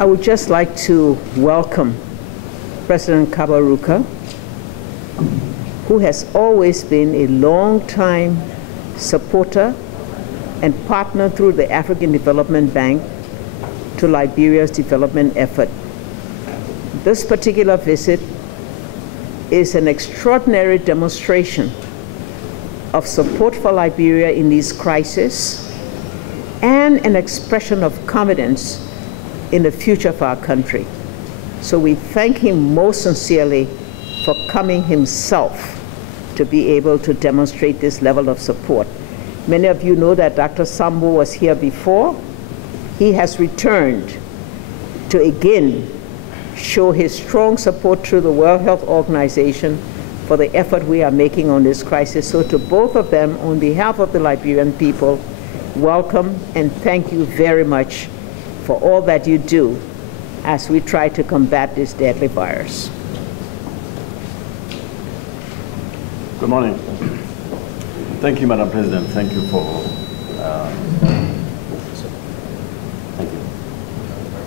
I would just like to welcome President Keberuka, who has always been a long-time supporter and partner through the African Development Bank to Liberia's development effort. This particular visit is an extraordinary demonstration of support for Liberia in this crisis and an expression of confidence in the future of our country. So we thank him most sincerely for coming himself to be able to demonstrate this level of support. Many of you know that Dr. Sambo was here before. He has returned to again show his strong support through the World Health Organization for the effort we are making on this crisis. So to both of them, on behalf of the Liberian people, welcome and thank you very much for all that you do as we try to combat this deadly virus. Good morning. Thank you, Madam President. Thank you for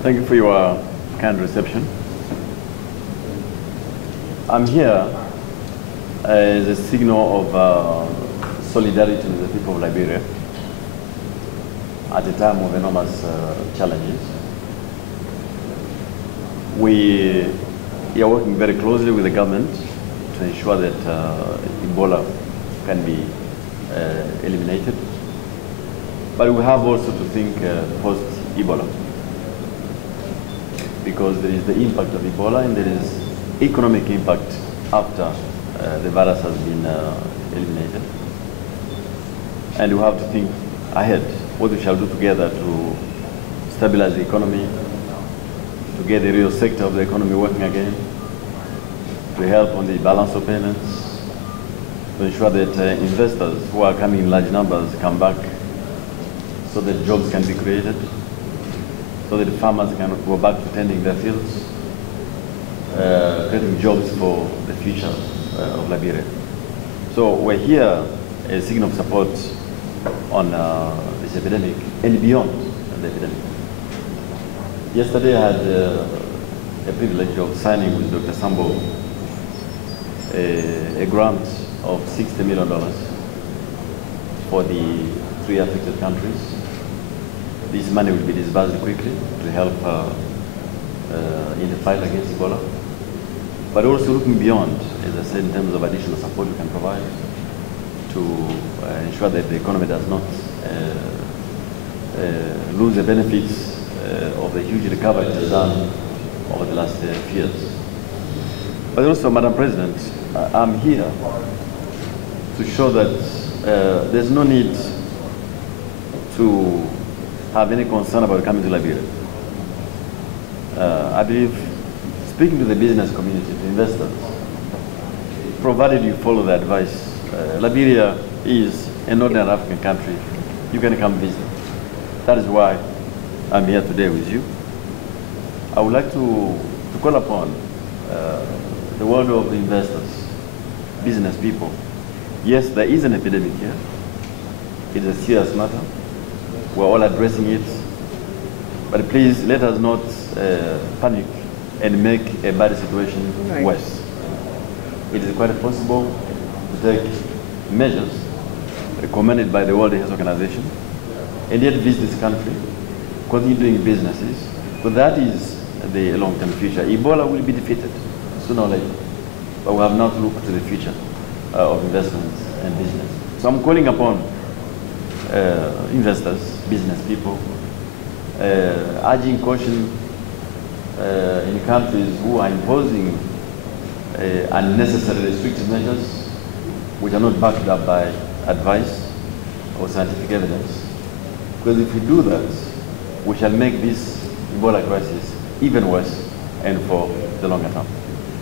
thank you for your kind reception. I'm here as a signal of solidarity with the people of Liberia at a time of enormous challenges. We are working very closely with the government to ensure that Ebola can be eliminated. But we have also to think post-Ebola, because there is the impact of Ebola and there is economic impact after the virus has been eliminated. And we have to think ahead what we shall do together to stabilize the economy, to get the real sector of the economy working again, to help on the balance of payments, to ensure that investors who are coming in large numbers come back so that jobs can be created, so that farmers can go back to tending their fields, creating jobs for the future of Liberia. So we're here as a signal of support on this epidemic and beyond the epidemic. Yesterday I had a privilege of signing with Dr. Sambo a grant of $60 million for the 3 affected countries. This money will be disbursed quickly to help in the fight against Ebola, but also looking beyond, as I said, in terms of additional support we can provide to ensure that the economy does not lose the benefits of the huge recovery that is done over the last few years. But also, Madam President, I'm here to show that there's no need to have any concern about coming to Liberia. I believe, speaking to the business community, to investors, provided you follow the advice, Liberia is an ordinary African country. You can come visit. That is why I'm here today with you. I would like to call upon the world of investors, business people. Yes, there is an epidemic here. It's a serious matter. We're all addressing it. But please let us not panic and make a bad situation worse. It is quite possible to take measures recommended by the World Health Organization and yet visit this country, continue doing businesses. But that is the long-term future. Ebola will be defeated sooner or later. But we have not looked to the future of investments and business. So I'm calling upon investors, business people, urging caution in countries who are imposing unnecessary restrictive measures which are not backed up by advice or scientific evidence. Because if we do that, we shall make this Ebola crisis even worse and for the longer term.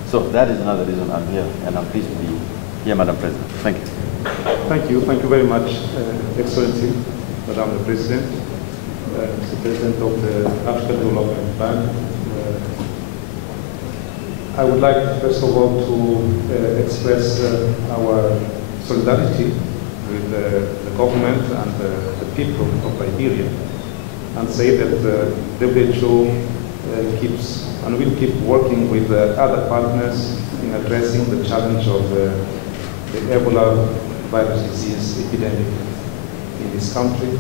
So that is another reason I'm here, and I'm pleased to be here, Madam President. Thank you. Thank you. Thank you very much, Excellency, Madam the President, Mr. President of the African Development Bank. I would like, first of all, to express our solidarity with the government and the people of Liberia, and say that the WHO keeps and will keep working with other partners in addressing the challenge of the Ebola virus disease epidemic in this country,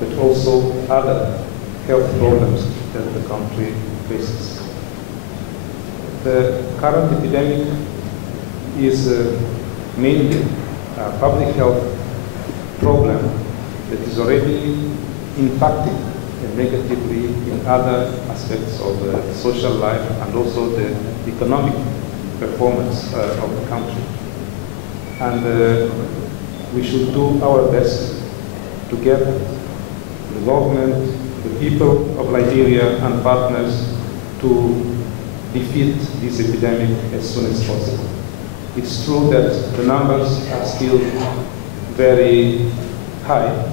but also other health problems that the country faces. The current epidemic is mainly a public health problem that is already impacting negatively in other aspects of social life and also the economic performance of the country. And we should do our best together, the government, the people of Liberia and partners, to defeat this epidemic as soon as possible. It's true that the numbers are still very high.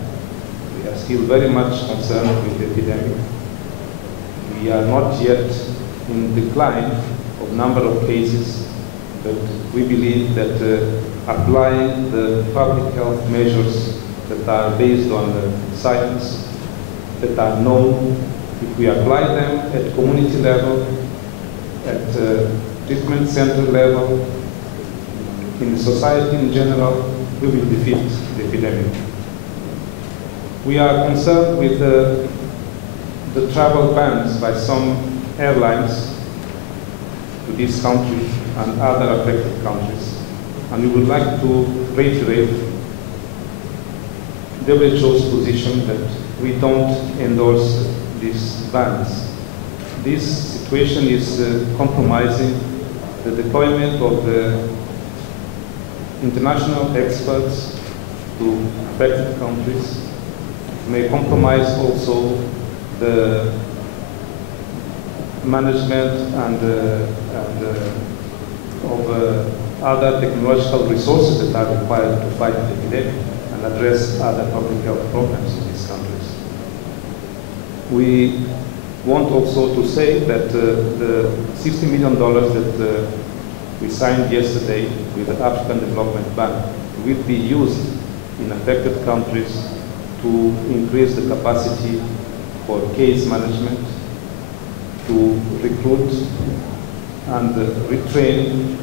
We are still very much concerned with the epidemic. We are not yet in decline of number of cases, but we believe that applying the public health measures that are based on the science, that are known, if we apply them at community level, at treatment center level, in the society in general, we will defeat the epidemic. We are concerned with the travel bans by some airlines to this country and other affected countries. And we would like to reiterate WHO's position that we don't endorse these bans. This situation is compromising the deployment of the international experts to affected countries, may compromise also the management and of other technological resources that are required to fight the epidemic and address other public health problems in these countries. We want also to say that the $60 million that we signed yesterday with the African Development Bank will be used in affected countries to increase the capacity for case management, to recruit and retrain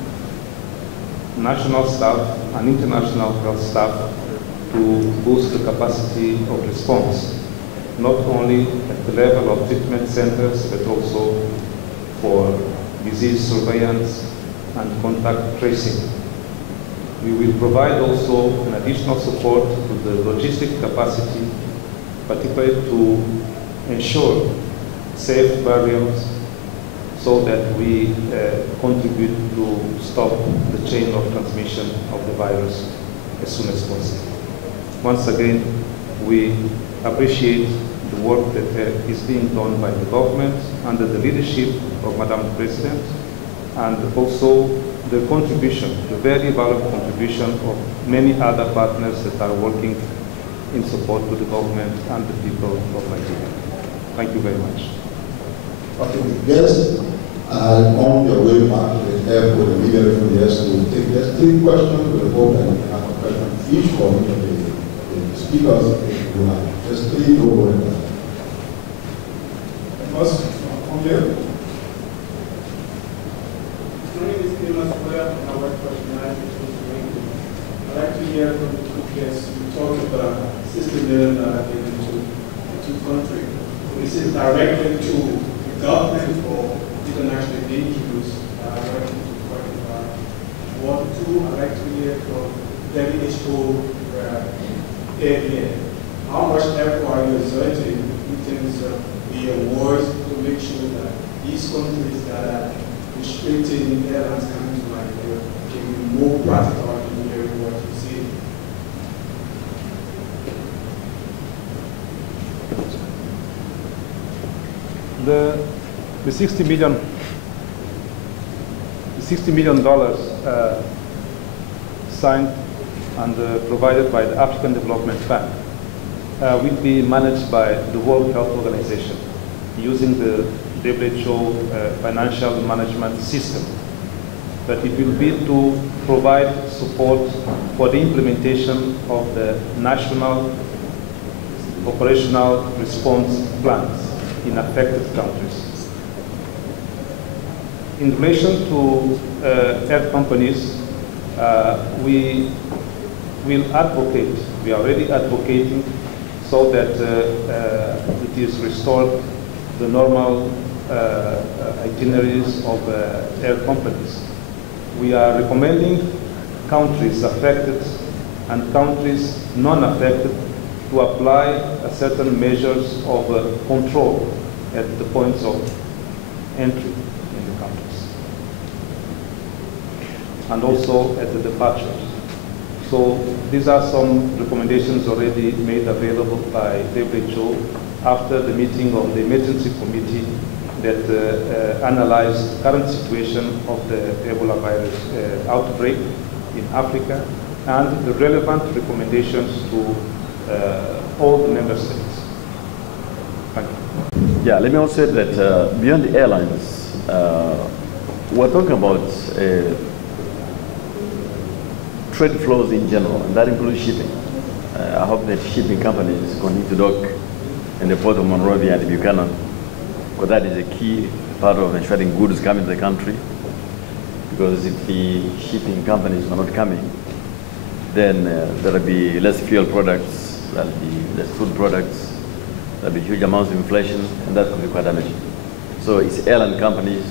national staff and international health staff to boost the capacity of response, not only at the level of treatment centers, but also for disease surveillance and contact tracing. We will provide also an additional support to the logistic capacity, particularly to ensure safe burials so that we contribute to stop the chain of transmission of the virus as soon as possible. Once again, we appreciate the work that is being done by the government under the leadership of Madam President, and also the contribution, the very valuable contribution of many other partners that are working in support to the government and the people of Nigeria. Thank you very much. Okay, guests are on their way back to the airport immediately from the airport. We'll take just 3 questions to the board and have a question each for each of the speakers. Just 3 to go. First, from here. My name is Nimas Boya, and I work for the United Nations. I'd like to hear from the 2 guests. You talked about $60 million given to the 2 countries. This is directly to the government or international NGOs working to quantify. 1, 2, I'd like to hear from WHO area. How much effort are you exerting in terms of the awards to make sure that these countries that are restricting airlines coming to Nigeria can be more practical in hearing what you say? The $60 million signed and provided by the African Development Bank will be managed by the World Health Organization using the WHO financial management system. But it will be to provide support for the implementation of the national operational response plans in affected countries. In relation to air companies, we will advocate, we are already advocating so that it is restored the normal itineraries of air companies. We are recommending countries affected and countries non-affected to apply certain measures of control at the points of entry in the countries, and also at the departures. So these are some recommendations already made available by WHO after the meeting of the emergency committee that analyzed the current situation of the Ebola virus outbreak in Africa and the relevant recommendations to all the member states. Thank you. Yeah, let me also say that beyond the airlines, we're talking about trade flows in general, and that includes shipping. I hope that shipping companies continue to dock in the port of Monrovia and Buchanan, because that is a key part of ensuring goods come into the country. Because if the shipping companies are not coming, then there will be less fuel products, there will be less food products, there will be huge amounts of inflation, and that could be quite damaging. So it's airline companies,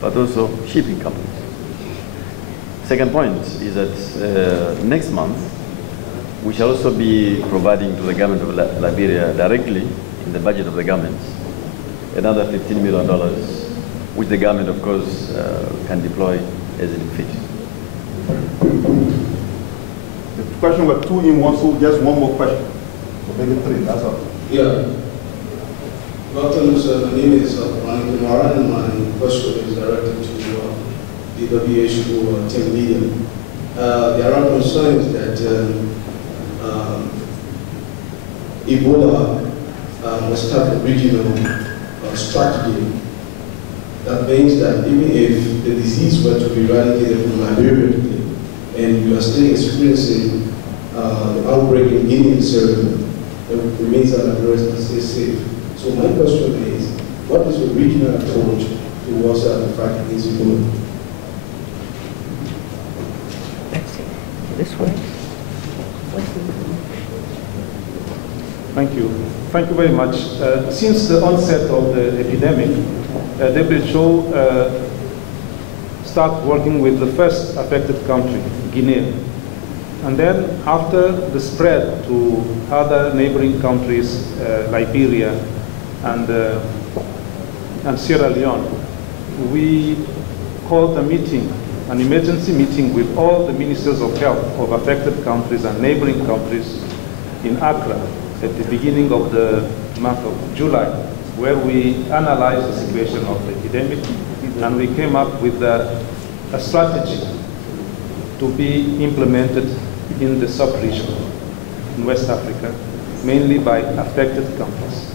but also shipping companies. Second point is that next month, we shall also be providing to the government of Liberia directly in the budget of the government another $15 million, which the government, of course, can deploy as it fits. The question was two in one, so just one more question. So maybe three, that's all. Yeah. Good afternoon, sir. My name is Rani Kumara, and my question is directed to the WHO team leader. There are concerns that Ebola must have a regional strategy. That means that even if the disease were to be eradicated from Liberia today, and you are still experiencing the outbreak in Guinea and Sierra Leone, it remains that Liberia is still safe. So my question is, what is the regional approach towards the fight against Ebola? This way. Thank you. Thank you very much. Since the onset of the epidemic, WHO started working with the first affected country, Guinea. And then after the spread to other neighboring countries, Liberia and Sierra Leone, we called a meeting, an emergency meeting with all the ministers of health of affected countries and neighboring countries in Accra at the beginning of the month of July, where we analyzed the situation of the epidemic, and we came up with a strategy to be implemented in the sub-region in West Africa, mainly by affected countries.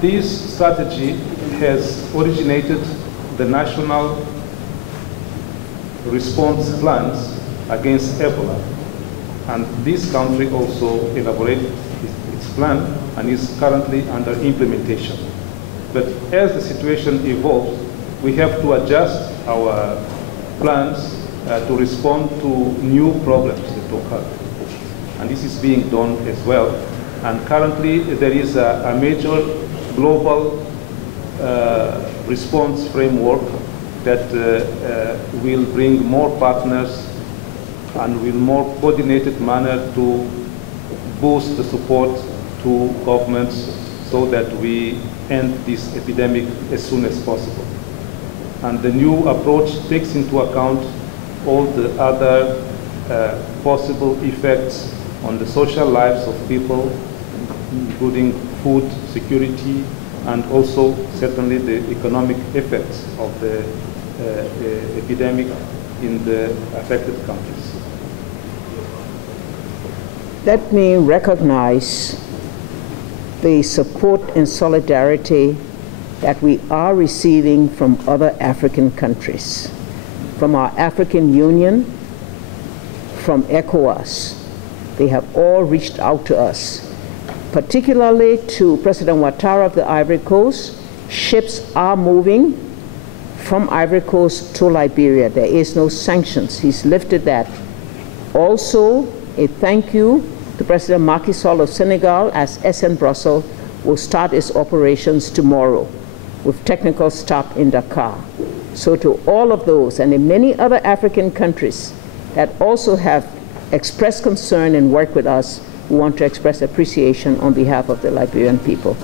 This strategy has originated the national response plans against Ebola, and this country also elaborated its plan and is currently under implementation. But as the situation evolves, we have to adjust our plans to respond to new problems that occur. And this is being done as well. And currently there is a major global response framework that will bring more partners and will more coordinated manner to boost the support to governments so that we end this epidemic as soon as possible. And the new approach takes into account all the other possible effects on the social lives of people, including food security, and also certainly the economic effects of the epidemic in the affected countries. Let me recognize the support and solidarity that we are receiving from other African countries, from our African Union, from ECOWAS. They have all reached out to us, particularly to President Ouattara of the Ivory Coast. Ships are moving from Ivory Coast to Liberia. There is no sanctions. He's lifted that. Also, a thank you to President Macky Sall of Senegal, as SN Brussels will start its operations tomorrow with technical staff in Dakar. So to all of those and in many other African countries that also have expressed concern and work with us, we want to express appreciation on behalf of the Liberian people.